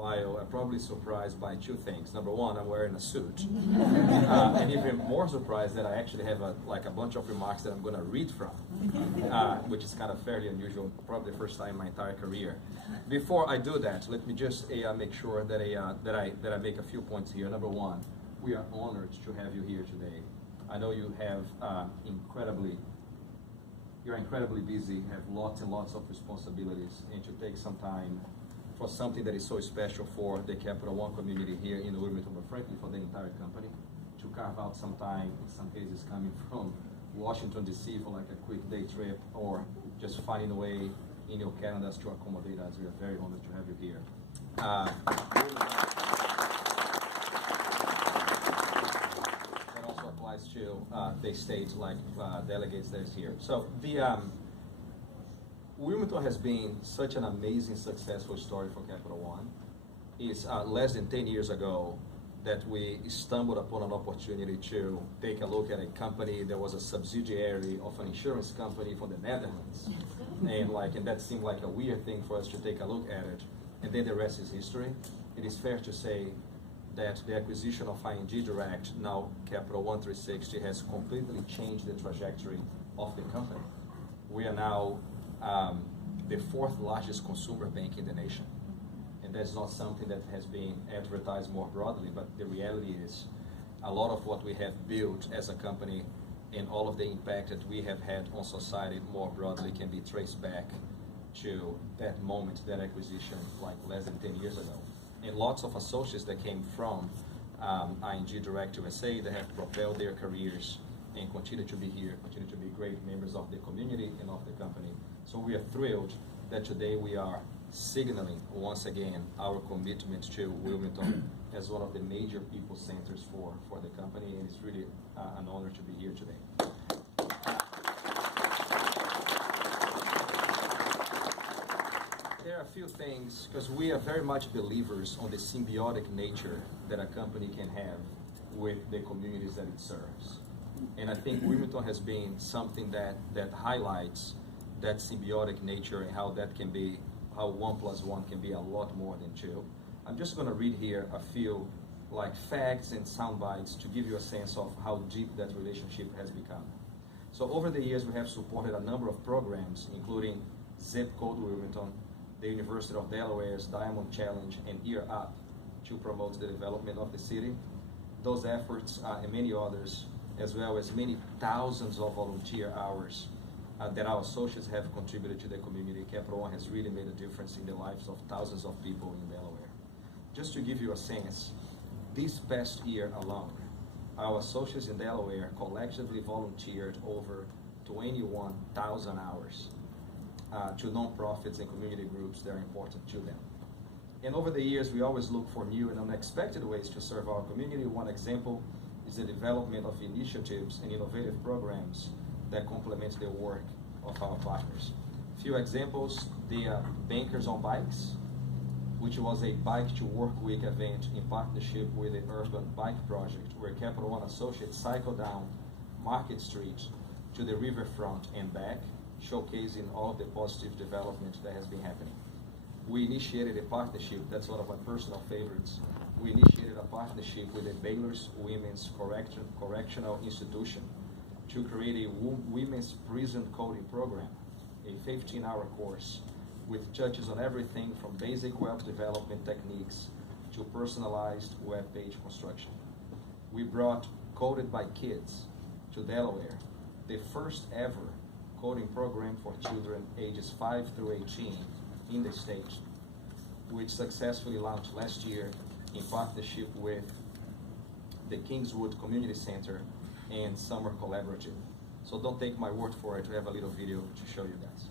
while, I'm probably surprised by two things. Number one, I'm wearing a suit. And even more surprised that I actually have a bunch of remarks that I'm going to read from, which is kind of fairly unusual, probably the first time in my entire career. Before I do that, let me just make sure that I make a few points here. Number one, we are honored to have you here today. I know you have you're incredibly busy, have lots and lots of responsibilities, and to take some time for something that is so special for the CapOne1 community here in Wilmington, but frankly for the entire company, to carve out some time, in some cases coming from Washington DC for like a quick day trip, or just finding a way in your calendars to accommodate us. We are very honored to have you here. That also applies to the states like delegates that is here. So Wilmington has been such an amazing, successful story for CapOne1. It's less than 10 years ago that we stumbled upon an opportunity to take a look at a company that was a subsidiary of an insurance company from the Netherlands. And that seemed like a weird thing for us to take a look at it. And then the rest is history. It is fair to say that the acquisition of ING Direct, now CapOne1 360, has completely changed the trajectory of the company. We are now the fourth largest consumer bank in the nation. And that's not something that has been advertised more broadly, but the reality is a lot of what we have built as a company and all of the impact that we have had on society more broadly can be traced back to that moment, that acquisition, like less than 10 years ago. And lots of associates that came from ING Direct USA that have propelled their careers and continue to be here, continue to be great members of the community and of the company. So we are thrilled that today we are signaling once again our commitment to Wilmington as one of the major people centers for the company, and it's really an honor to be here today. There are a few things, because we are very much believers on the symbiotic nature that a company can have with the communities that it serves. And I think Wilmington has been something that highlights that symbiotic nature and how that can be, how 1 + 1 can be a lot more than 2. I'm just going to read here a few facts and sound bites to give you a sense of how deep that relationship has become. So over the years, we have supported a number of programs, including Zip Code Wilmington, the University of Delaware's Diamond Challenge, and Ear Up to promote the development of the city. Those efforts and many others, as well as many thousands of volunteer hours that our associates have contributed to the community. CapOne1 has really made a difference in the lives of thousands of people in Delaware. Just to give you a sense, this past year alone, our associates in Delaware collectively volunteered over 21,000 hours to nonprofits and community groups that are important to them. And over the years, we always look for new and unexpected ways to serve our community. One example is the development of initiatives and innovative programs that complement the work of our partners. A few examples: the Bankers on Bikes, which was a Bike to Work Week event in partnership with the Urban Bike Project, where CapOne1 associates cycle down Market Street to the riverfront and back, showcasing all of the positive development that has been happening. We initiated a partnership, that's one of my personal favorites. We initiated a partnership with the Baylor's Women's Correctional Institution to create a women's prison coding program, a 15-hour course with touches on everything from basic web development techniques to personalized web page construction. We brought Coded by Kids to Delaware, the first ever coding program for children ages 5 through 18 in the state, which successfully launched last year in partnership with the Kingswood Community Center and Summer Collaborative. So don't take my word for it, we have a little video to show you guys.